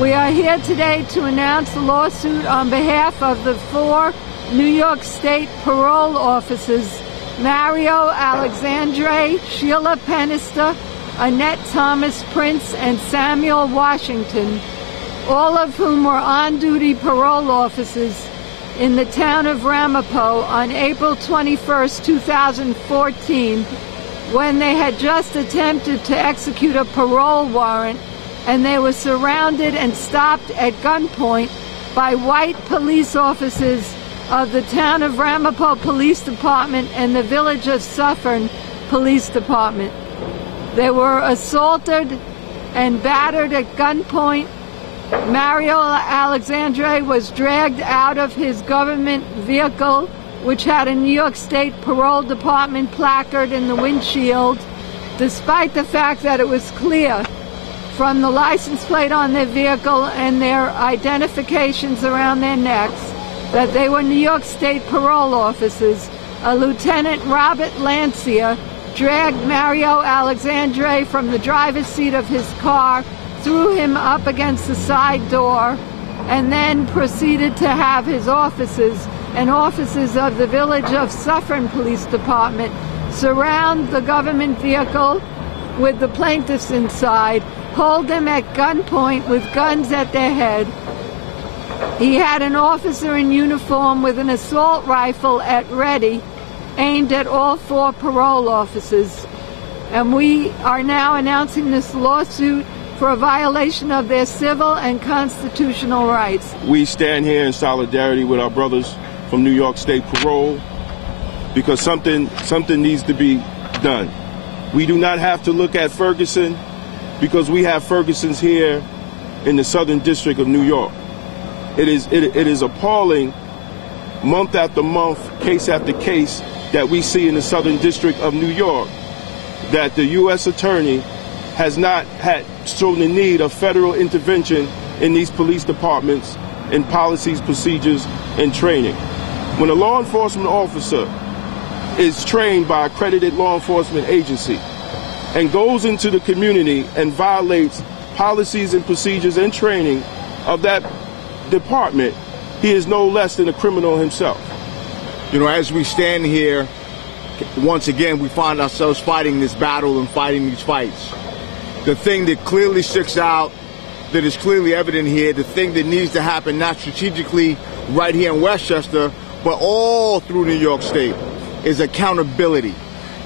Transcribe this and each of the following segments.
We are here today to announce the lawsuit on behalf of the 4 New York State parole officers, Mario Alexandre, Sheila Pennister, Annette Thomas Prince, and Samuel Washington, all of whom were on-duty parole officers in the town of Ramapo on April 21, 2014, when they had just attempted to execute a parole warrant, and they were surrounded and stopped at gunpoint by white police officers of the town of Ramapo Police Department and the Village of Suffern Police Department. They were assaulted and battered at gunpoint. Mario Alexandre was dragged out of his government vehicle, which had a New York State Parole Department placard in the windshield, despite the fact that it was clear from the license plate on their vehicle and their identifications around their necks that they were New York State parole officers. A Lieutenant Robert Lancia dragged Mario Alexandre from the driver's seat of his car, threw him up against the side door, and then proceeded to have his officers and officers of the Village of Suffern Police Department surround the government vehicle with the plaintiffs inside, hold them at gunpoint with guns at their head. He had an officer in uniform with an assault rifle at ready, aimed at all 4 parole officers. And we are now announcing this lawsuit for a violation of their civil and constitutional rights. We stand here in solidarity with our brothers from New York State Parole because something needs to be done. We do not have to look at Ferguson because we have Fergusons here in the Southern District of New York. It is appalling, month after month, case after case, that we see in the Southern District of New York, that the U.S. Attorney has not had shown the need of federal intervention in these police departments, in policies, procedures, and training. When a law enforcement officer is trained by an accredited law enforcement agency and goes into the community and violates policies and procedures and training of that department, he is no less than a criminal himself. You know, as we stand here, once again, we find ourselves fighting this battle and fighting these fights. The thing that clearly sticks out, that is clearly evident here, the thing that needs to happen, not strategically right here in Westchester, but all through New York State, is accountability.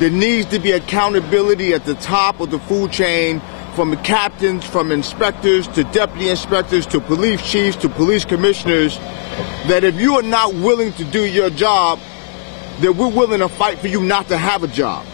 There needs to be accountability at the top of the food chain, from the captains, from inspectors to deputy inspectors to police chiefs to police commissioners, that if you are not willing to do your job, that we're willing to fight for you not to have a job.